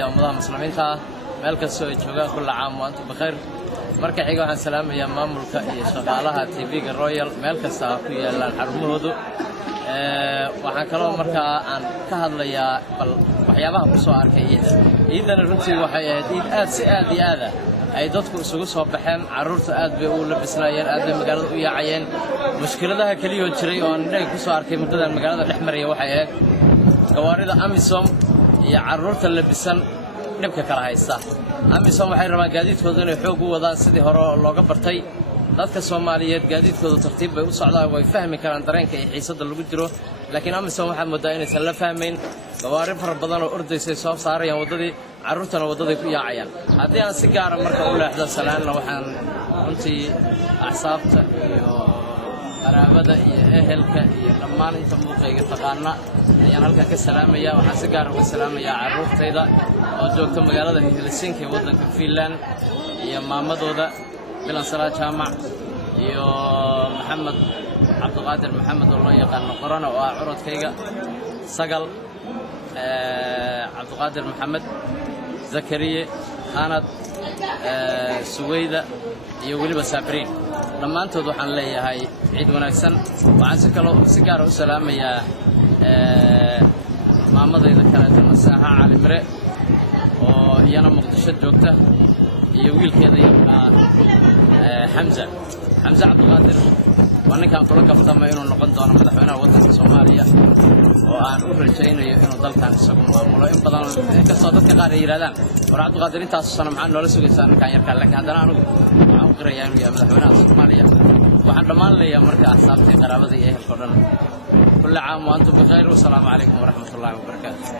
يا مدام مسلمينتا meel kasta oo jooga kullu caam waantu bakhair marka xiga waxaan salaamayaa maamulka iyo shaqaalaha TV-ga Royal meel kasta ku yeelan xarumahoodu waxaan kaloo markaa aan ka hadlayaa bal waxyaabaha ku soo arkay ciidan runtii waxay aad si aad iyo aad ay dadku isugu soo baxeen caruurta aad bay u labisnaayeen aad bay magaalada u yaacayeen mushkiladaha kaliya jiray oo aan ku soo arkay muddadan magaalada dhex maraya waxay ahayd gawaarida Amisom iyo caruurta labisan dhibka kala haysta Amisom waxay rabaan gaadiidkooda inay xoog u wadaan sidii hore looga bartay dadka Soomaaliyeed gaadiidkooda tartiib bay u socdaan way fahmi karaan dareenka iyo xiisadda lagu jiro laakiin Amisom waxa moodaa inaysan la fahmayn gawaari fara badan oo ordaysay soo saarayaan wadadii caruurtana wadaday ku yaacayaan haddii aan si gaar ah marka u leexdo salaanna waxaan runtii axsaabta iyo qaraabada iyo ehelka iyo dhammaan inta muuqayga taqaana ayaan halkan ka salaamaya waxaan si gaar ah uga salaamayaa caruurtayda oo joogta magaalada Helsinki ee waddanka Finland iyo maamadooda bilan salaad jaamac iyo Maxamed Cabdiqaadir Maxamed oo loo yaqaan qorana oo curadkayga sagal Cabdiqaadir Maxamed Zakariye Anad Suwayda iyo waliba Sabriin dhammaantood waxaan leeyahay ciid wanaagsan waxaan si gaar ah u salaamayaa maamadayda kale Masaaha Cali Mire oo iyana Muqdisho joogta iyo wiilkeeda yarka Hamza Cabdiqaadir ninkan kula kaftamay inuu noqon doono madaxweynaha waddanka Soomaaliya oo aan u rajaynayo inuu dalkan isagu maamulo in badan ka soo dadka qaar ay yiraahdaan war Cabdiqaadir intaas sano maxaa noola sugaysaa ninkan yarka laakiin haddana anigu waxaan u qirayaa inuu yahay madaxweynaha Soomaaliya waxaan dhammaan leeyahay marka axsaabtii qaraabada iyo ehelka dhan kullu caam wa antum bikhair wa salaamu calaykum wa rahmatullahi wa barakaatuh